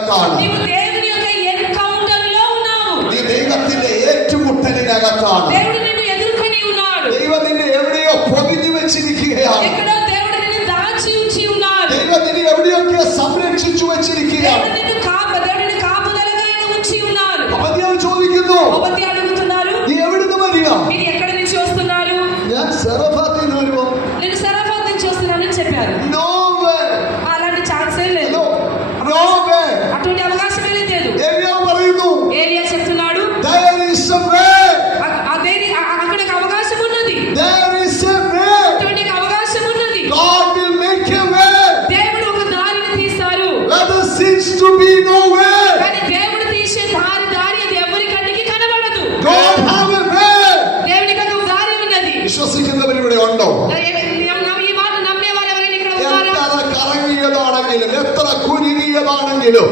ഏറ്റുമുട്ടലിനകത്താണ്. നീ ദൈവത്തിന്റെ ഏറ്റുമുട്ടലിനകത്താണ്. ദൈവം നിന്നെ എവിടെയോ പൊതിഞ്ഞു വെച്ചിരിക്കുകയാണ്. ദൈവം നിന്നെ എവിടെയൊക്കെ സംരക്ഷിച്ചു വെച്ചിരിക്കുകയാണ്. അപ്പൊ ഞാൻ ചോദിക്കുന്നു, നീ എവിടുന്ന് വരിക? ഞാൻ സെറഫാത്തിൽ നിന്ന് വരുമോ? నేను సరఫాత్ నుంచి వస్తున్నానని చెప్పారు. No way. అలాంటి ఛాన్సే లేదు. No way. అటువంటి అవకాశమే లేదు. ఏలియా പറയുന്നു, ఏలియా చెప్తున్నాడు, there is a way. అక్కడ అవకాశం ఉన్నది. There is a way. అటువంటి అవకాశం ఉన్నది. God will make a way. దేవుడు ఒక దారిని తీస్తారు. Where there seems to be no way. కానీ దేవుడు తీసే దారి అది ఎవరి కంటికి కనబడదు. God have a way. దేవునికి ఒక దారి ఉన్నది. വിശ്വസിക്കുന്നവർ ഇവിടെ ഉണ്ടോ? ఈ మాట నమ్మే వారు ఎవరైనా ఇక్కడ ఉన్నారా? എത്ര കറങ്ങിയതാണെങ്കിലും എത്ര കുരുങ്ങിയതാണെങ്കിലും